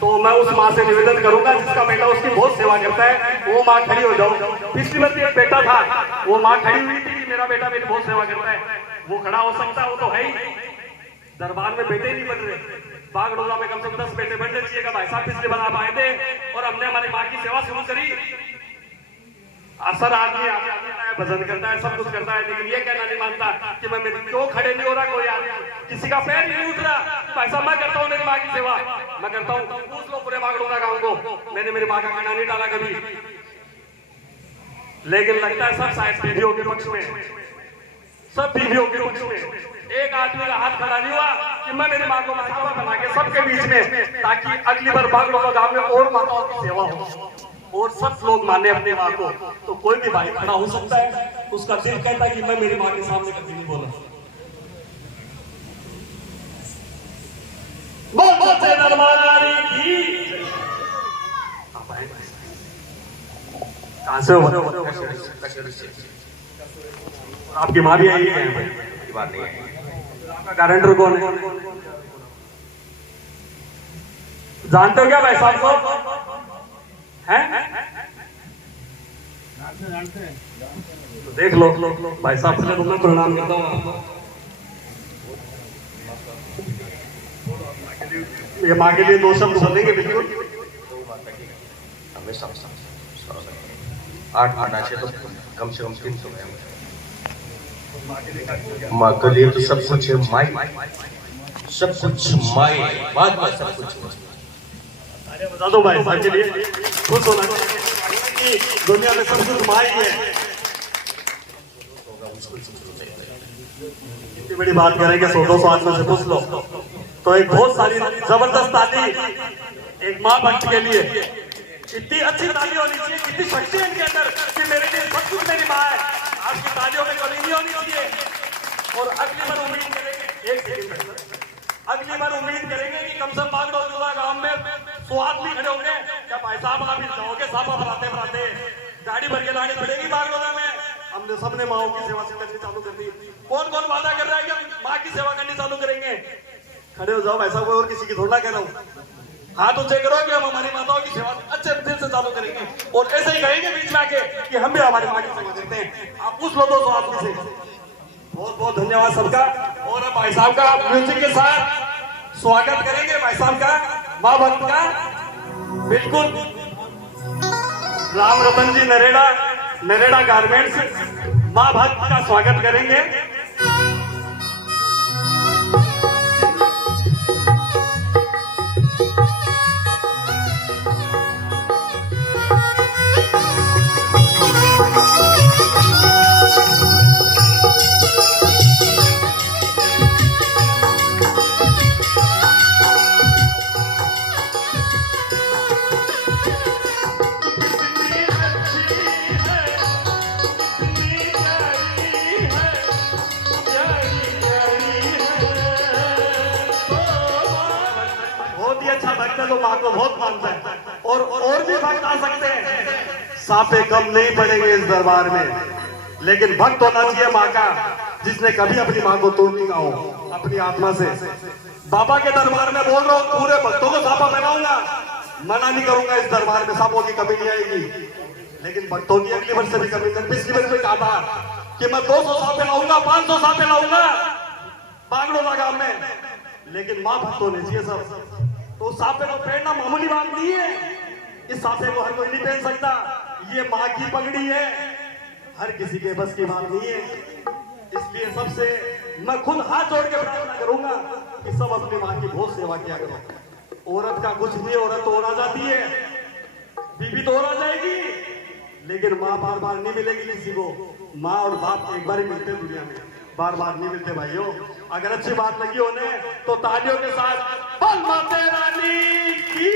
तो मैं उस माँ से निवेदन करूंगा जिसका बेटा उसकी बहुत सेवा करता है, वो माँ खड़ी हो जाओ। पिछली बार एक बेटा था, वो माँ खड़ी हुई थी कि मेरा बेटा मेरी बहुत सेवा करता है, वो खड़ा हो सकता है? वो तो है ही। दरबार में बेटे नहीं बन रहे, बागडोला में कम से कम 10 बेटे बनने चाहिए। भाई साहब पिछली बार आप आए थे और हमने हमारी माँ की सेवा शुरू करी। असर आदमी आगे है, भजन करता है, सब कुछ करता है, लेकिन ये कहना नहीं मानता कि मैं क्यों खड़े नहीं हो रहा, कोई आदमी किसी का पैर नहीं उठ रहा। भाई साहब मैं करता हूँ मेरी माँ की सेवा, मैं करता हूँ। पूछ लो पूरे बागडोला गाँव को, मैंने मेरी माँ का कहना नहीं डाला कभी। लेकिन लगता है सब शायद बीवियों के पक्ष में, सब बीवियों के पक्ष में। एक आदमी का हाथ खड़ा नहीं हुआ कि मैं मेरी माँ को मसावा बना के सबके बीच में, ताकि अगली बार बागडोला गाँव में और माताओं की सेवा हो और सब लोग माने अपने माँ को। तो कोई भी भाई खड़ा हो सकता है, उसका दिल कहता है कि मैं मेरी माँ के सामने कभी नहीं बोला। कहां से हो? आपकी माँ भी आई है? बात नहीं है। आपका गारंटर कौन है? जानते हो क्या भाई साहब को? हैं? तो देख लो भाई साहब से मैं प्रणाम करता हूँ आपको। ये माँ के लिए 2 शब्द बोलेंगे बिल्कुल। हमें 8 आना चाहिए, तो कम से कम 300 है। माँ के लिए तो सब कुछ है, माई सब कुछ माई, बाद में सब कुछ। बता दो भाई साहब के लिए खुश होना चाहिए, दुनिया में सब कुछ माँ ही है। इतनी बड़ी बात करेंगे, 100-200 आदमी से पूछ लो तो एक बहुत सारी जबरदस्त ताली एक माँ भक्त के लिए। इतनी अच्छी ताली होनी चाहिए, इतनी शक्ति है इनके अंदर कि मेरे लिए सब कुछ मेरी माँ है। आपकी तालियों में कमी नहीं होनी चाहिए। और अगली बार उम्मीद करेंगे, एक सेकंड, अगली बार उम्मीद करेंगे कि कम से कम बागडोला गांव में 100 आदमी खड़े होंगे। क्या भाई साहब आप जाओगे? साहब बढ़ाते गाड़ी भर के लानी पड़ेगी बागडोला में। हमने सबने माओ की सेवा से करनी चालू कर दी। कौन कौन वादा कर रहा है कि माँ की सेवा करनी चालू करेंगे? खड़े हो जाओ भाई साहब, और किसी की थोड़ा कह रहा हूँ। हाथ ऊंचे करो कि हम हमारी माताओं की सेवा अच्छे दिल से चालू करेंगे, और ऐसे ही कहेंगे बीच में आके कि हम भी हमारी माँ की सेवा करते हैं। आप पूछ लो 200 आदमी से। बहुत बहुत धन्यवाद सबका। और अब भाई साहब का म्यूजिक के साथ स्वागत करेंगे भाई साहब का, माँ भक्त का। बिल्कुल राम रतन जी नरेड़ा गारमेंट्स माँ भक्त का स्वागत करेंगे। तो माँ को बहुत मानता है, और भी भक्त आ सकते हैं। सापे कम नहीं पड़ेंगे इस दरबार में, लेकिन भक्त होना चाहिए माँ का जिसने कभी अपनी माँ को तोड़ नहीं कहा हो अपनी आत्मा से। बाबा के दरबार में बोल रहा हूँ, पूरे भक्तों को सापा पहनाऊंगा, मना नहीं करूंगा। इस दरबार में सांपों की कमी नहीं आएगी, लेकिन भक्तों की अगली वर्ष से भी कमी कर। पिछली वर्ष में कहा था कि मैं 200 सांपे लाऊंगा, 500 सांपे लाऊंगा बागडोला गांव में, लेकिन माँ भक्त होने चाहिए सब। तो सांपे को पहनना मामूली बात नहीं है, इस सांपे को हर कोई नहीं पहन सकता। ये माँ की पगड़ी है, हर किसी के बस की बात नहीं है। इसलिए सबसे मैं खुद हाथ जोड़ के प्रार्थना करूंगा कि सब अपनी माँ की बहुत सेवा किया करो। औरत का कुछ नहीं, औरत तो और आ जाती है, बीबी तो और आ जाएगी, लेकिन माँ बार बार नहीं मिलेगी किसी को। माँ और बाप एक बार ही मिलते हैं दुनिया में, बार बार नहीं मिलते भाइयों। अगर अच्छी बात लगी होने तो तालियों के साथ माता रानी की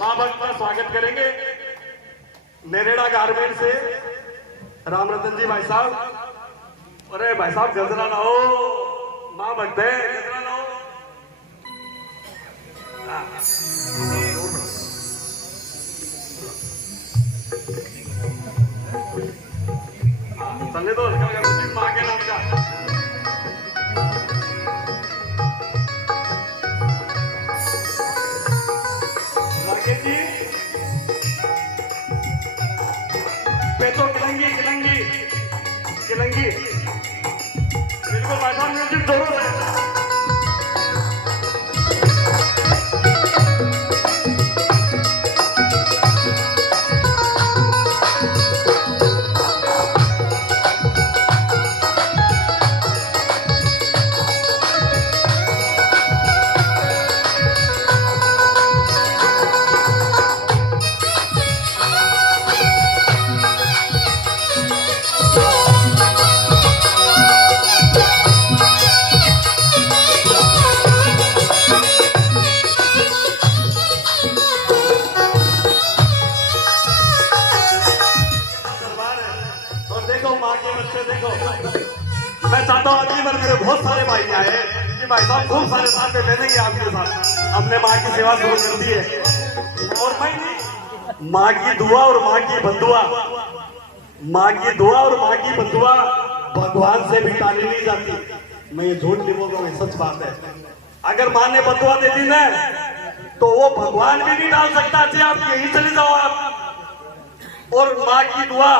माँ भक्त का स्वागत करेंगे। नरेड़ा गारमेंट से राम रतन जी भाई साहब। अरे भाई साहब गजरा लाओ, माँ भक्त है, गजरा लाओ। चलने दो माँ के नाम का। जी पेटो किलंगी किलंगी किलंगी बिल्कुल भाई साहब म्यूजिक जोरों से मैं चाहता हूँ अगली बार मेरे बहुत सारे भाई आए कि भाई साहब खूब सारे साथ में बैठेंगे आपके साथ। हमने माँ की सेवा शुरू कर दी है और मैं नहीं, माँ की दुआ और माँ की बदुआ, माँ की दुआ और माँ की बदुआ भगवान से भी टाली नहीं जाती। मैं ये झूठ नहीं बोल रहा हूँ, सच बात है। अगर माँ ने बदुआ दे दी ना तो वो भगवान भी नहीं डाल सकता। जी आप यही चले जाओ आप। और माँ की दुआ,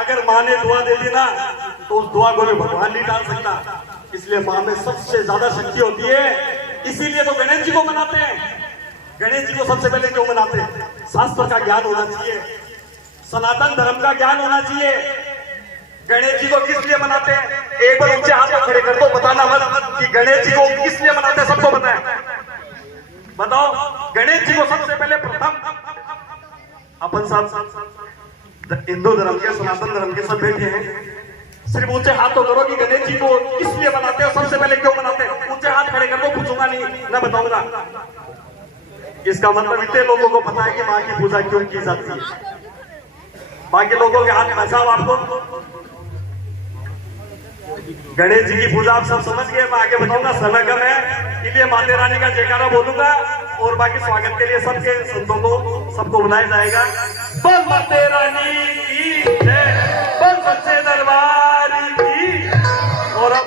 अगर माँ ने दुआ दे दी ना तो उस दुआ को भी भगवान नहीं डाल सकता। इसलिए माँ में सबसे ज्यादा शक्ति होती है। इसीलिए तो गणेश जी को मनाते हैं। गणेश जी को सबसे पहले क्यों मनाते हैं? शास्त्र का ज्ञान होना चाहिए, सनातन धर्म का ज्ञान होना चाहिए। गणेश जी को किस लिए मनाते हैं? एक बार ऊंचे हाथ खड़े कर दो, बताना मत कि गणेश जी को किस लिए मनाते हैं। सबको पता है, बताओ। गणेश जी को सबसे पहले प्रथम अपन साथ हिंदू धर्म के, सनातन धर्म के सब बैठे हैं, सिर्फ ऊंचे हाथ तो करो कि गणेश जी को किस लिए मनाते हैं, सबसे पहले क्यों मनाते हैं। ऊंचे हाथ खड़े कर दो, पूछूंगा नहीं, मैं बताऊंगा। इसका मतलब इतने लोगों को पता है कि माँ की पूजा क्यों की जाती है। बाकी लोगों के हाथ में साहब आपको गणेश जी की पूजा आप सब समझ गए। मैं आगे बताऊंगा, समय कम है, इसलिए माता रानी का जयकारा बोलूंगा और बाकी स्वागत के लिए सबके संतों को सबको बुलाया जाएगा। बोल माता रानी की जय, बोल सच्चे दरबार